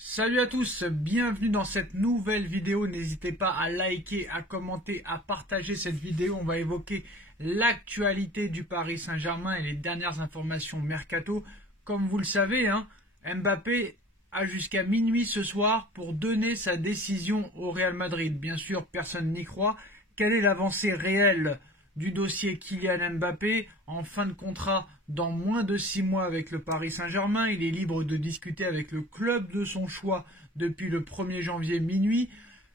Salut à tous, bienvenue dans cette nouvelle vidéo. N'hésitez pas à liker, à commenter, à partager cette vidéo. On va évoquer l'actualité du Paris Saint-Germain et les dernières informations mercato. Comme vous le savez, Mbappé a jusqu'à minuit ce soir pour donner sa décision au Real Madrid. Bien sûr, personne n'y croit. Quelle est l'avancée réelle du dossier Kylian Mbappé en fin de contrat dans moins de 6 mois avec le Paris Saint-Germain? Il est libre de discuter avec le club de son choix depuis le 1er janvier minuit.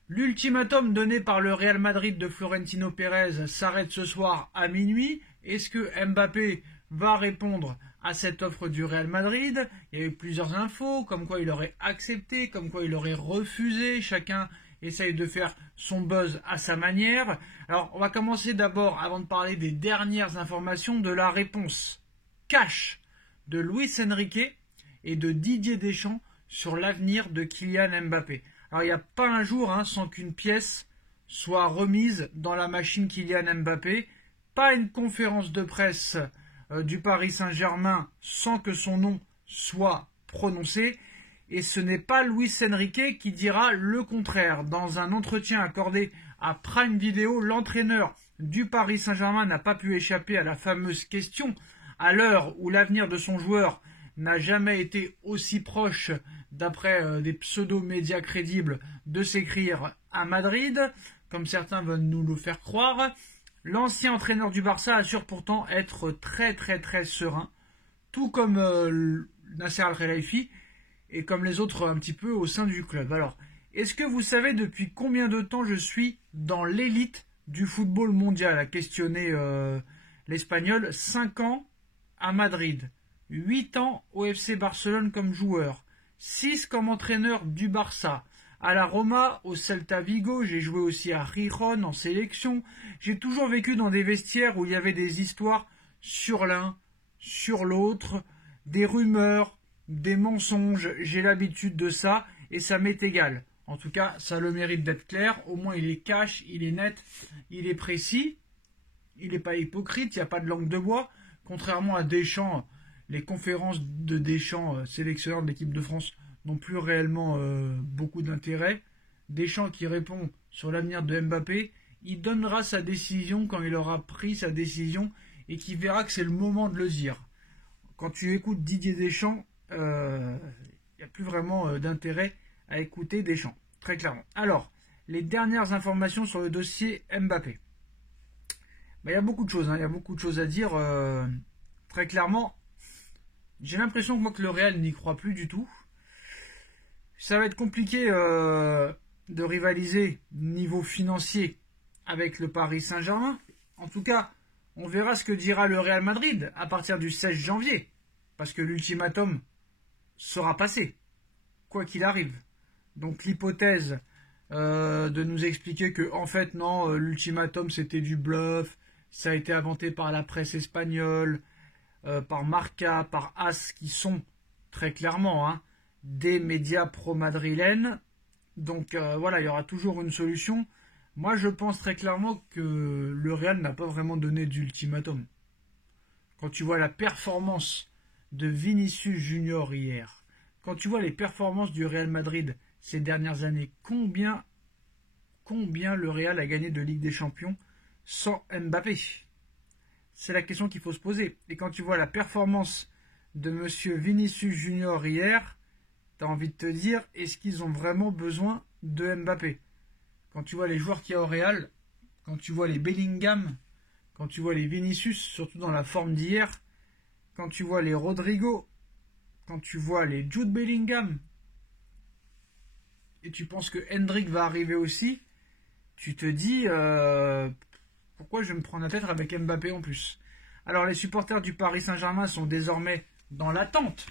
L'ultimatum donné par le Real Madrid de Florentino Pérez s'arrête ce soir à minuit. Est-ce que Mbappé va répondre à cette offre du Real Madrid? Il y a eu plusieurs infos, comme quoi il aurait accepté, comme quoi il aurait refusé. Chacun essaye de faire son buzz à sa manière. Alors, on va commencer d'abord, avant de parler des dernières informations, de la réponse cash de Luis Enrique et de Didier Deschamps sur l'avenir de Kylian Mbappé. Alors, il n'y a pas un jour sans qu'une pièce soit remise dans la machine Kylian Mbappé. Pas une conférence de presse du Paris Saint-Germain sans que son nom soit prononcé. Et ce n'est pas Luis Enrique qui dira le contraire. Dans un entretien accordé à Prime Video, l'entraîneur du Paris Saint-Germain n'a pas pu échapper à la fameuse question, à l'heure où l'avenir de son joueur n'a jamais été aussi proche, d'après des pseudo-médias crédibles, de s'écrire à Madrid, comme certains veulent nous le faire croire. L'ancien entraîneur du Barça assure pourtant être très serein, tout comme Nasser Al-Khelaifi, et comme les autres un petit peu au sein du club. Alors, est-ce que vous savez depuis combien de temps je suis dans l'élite du football mondial, a questionné l'Espagnol. 5 ans à Madrid, 8 ans au FC Barcelone comme joueur, 6 comme entraîneur du Barça, à la Roma, au Celta Vigo, j'ai joué aussi à Gijón en sélection. J'ai toujours vécu dans des vestiaires où il y avait des histoires sur l'un, sur l'autre, des rumeurs, des mensonges. J'ai l'habitude de ça et ça m'est égal. En tout cas, ça a le mérite d'être clair. Au moins, il est cash, il est net, il est précis. Il n'est pas hypocrite, il n'y a pas de langue de bois. Contrairement à Deschamps, les conférences de Deschamps, sélectionneur de l'équipe de France, n'ont plus réellement beaucoup d'intérêt. Deschamps qui répond sur l'avenir de Mbappé, il donnera sa décision quand il aura pris sa décision et qui verra que c'est le moment de le dire. Quand tu écoutes Didier Deschamps, il n'y a plus vraiment d'intérêt à écouter Deschamps, très clairement. Alors, les dernières informations sur le dossier Mbappé. Il y a beaucoup de choses, il y a beaucoup de choses à dire. Très clairement, j'ai l'impression que le Real n'y croit plus du tout. Ça va être compliqué de rivaliser niveau financier avec le Paris Saint-Germain. En tout cas, on verra ce que dira le Real Madrid à partir du 16 janvier. Parce que l'ultimatum sera passé, quoi qu'il arrive. Donc l'hypothèse de nous expliquer que, en fait, non, l'ultimatum c'était du bluff, ça a été inventé par la presse espagnole, par Marca, par AS, qui sont très clairement des médias pro-madrilènes. Donc voilà, il y aura toujours une solution. Moi, je pense très clairement que le Real n'a pas vraiment donné d'ultimatum. Quand tu vois la performance de Vinicius Junior hier, quand tu vois les performances du Real Madrid ces dernières années, combien le Real a gagné de Ligue des Champions sans Mbappé? C'est la question qu'il faut se poser. Et quand tu vois la performance de monsieur Vinicius Junior hier, tu as envie de te dire, est-ce qu'ils ont vraiment besoin de Mbappé? Quand tu vois les joueurs qu'il y a au Real, quand tu vois les Bellingham, quand tu vois les Vinicius, surtout dans la forme d'hier, quand tu vois les Rodrigo, quand tu vois les Jude Bellingham, et tu penses que Hendrick va arriver aussi, tu te dis, pourquoi je vais me prendre la tête avec Mbappé en plus? Alors les supporters du Paris Saint-Germain sont désormais dans l'attente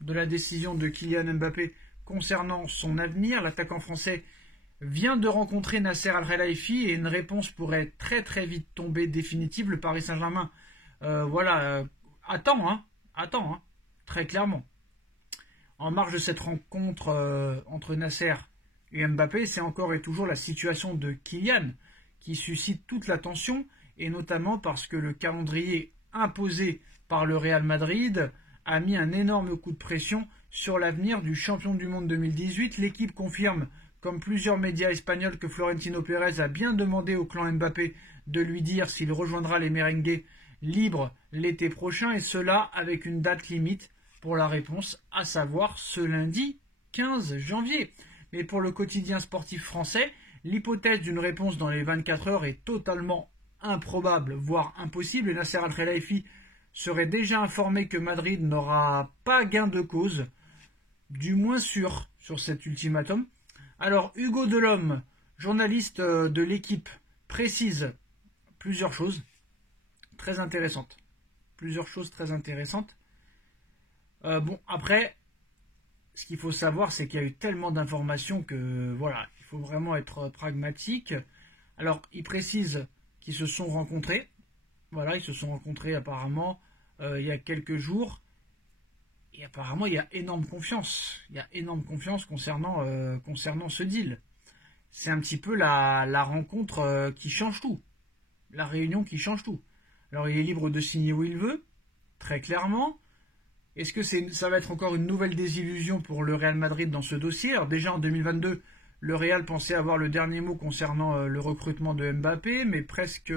de la décision de Kylian Mbappé concernant son avenir. L'attaquant français vient de rencontrer Nasser Al-Khelaifi et une réponse pourrait très vite tomber définitive. Le Paris Saint-Germain attend, très clairement. En marge de cette rencontre entre Nasser et Mbappé, c'est encore et toujours la situation de Kylian qui suscite toute l'attention, et notamment parce que le calendrier imposé par le Real Madrid a mis un énorme coup de pression sur l'avenir du champion du monde 2018. L'équipe confirme, comme plusieurs médias espagnols, que Florentino Pérez a bien demandé au clan Mbappé de lui dire s'il rejoindra les merengues libres l'été prochain, et cela avec une date limite pour la réponse, à savoir ce lundi 15 janvier. Mais pour le quotidien sportif français, l'hypothèse d'une réponse dans les 24 heures est totalement improbable, voire impossible. Nasser Al-Khelaifi serait déjà informé que Madrid n'aura pas gain de cause, du moins sur cet ultimatum. Alors Hugo Delhomme, journaliste de l'équipe, précise plusieurs choses très intéressantes. Bon, après, ce qu'il faut savoir, c'est qu'il y a eu tellement d'informations que, voilà, il faut vraiment être pragmatique. Alors, il précise qu'ils se sont rencontrés. Voilà, ils se sont rencontrés apparemment il y a quelques jours. Et apparemment, il y a énorme confiance. Il y a énorme confiance concernant ce deal. C'est un petit peu la rencontre qui change tout. La réunion qui change tout. Alors, il est libre de signer où il veut, très clairement. Est-ce que ça va être encore une nouvelle désillusion pour le Real Madrid dans ce dossier? Alors déjà en 2022, le Real pensait avoir le dernier mot concernant le recrutement de Mbappé, mais presque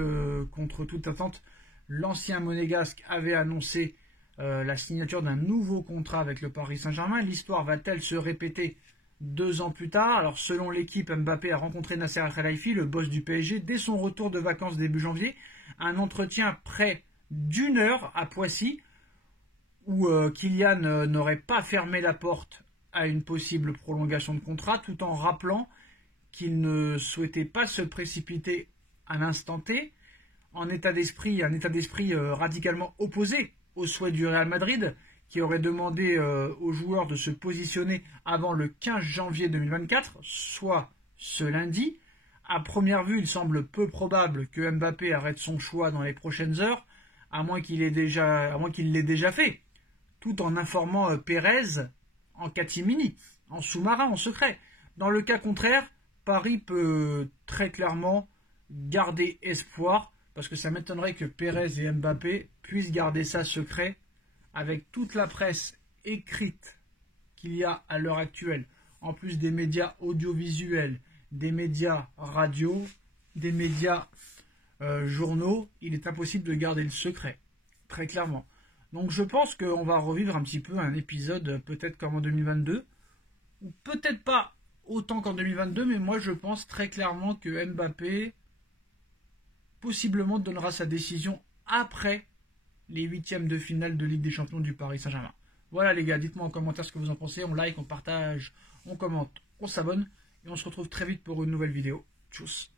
contre toute attente, l'ancien monégasque avait annoncé la signature d'un nouveau contrat avec le Paris Saint-Germain. L'histoire va-t-elle se répéter 2 ans plus tard? Alors selon l'équipe, Mbappé a rencontré Nasser Al-Khelaifi, le boss du PSG, dès son retour de vacances début janvier. Un entretien près d'1 heure à Poissy, où Kylian n'aurait pas fermé la porte à une possible prolongation de contrat, tout en rappelant qu'il ne souhaitait pas se précipiter à l'instant T, un état d'esprit radicalement opposé au souhait du Real Madrid, qui aurait demandé aux joueurs de se positionner avant le 15 janvier 2024, soit ce lundi. À première vue, il semble peu probable que Mbappé arrête son choix dans les prochaines heures, à moins qu'il l'ait déjà fait, tout en informant Pérez en catimini, en sous-marin, en secret. Dans le cas contraire, Paris peut très clairement garder espoir, parce que ça m'étonnerait que Pérez et Mbappé puissent garder ça secret avec toute la presse écrite qu'il y a à l'heure actuelle, en plus des médias audiovisuels, des médias radio, des médias journaux. Il est impossible de garder le secret, très clairement. Donc je pense qu'on va revivre un petit peu un épisode peut-être comme en 2022, ou peut-être pas autant qu'en 2022, mais moi je pense très clairement que Mbappé possiblement donnera sa décision après les 8e de finale de Ligue des Champions du Paris Saint-Germain. Voilà les gars, dites-moi en commentaire ce que vous en pensez, on like, on partage, on commente, on s'abonne, et on se retrouve très vite pour une nouvelle vidéo. Tchuss.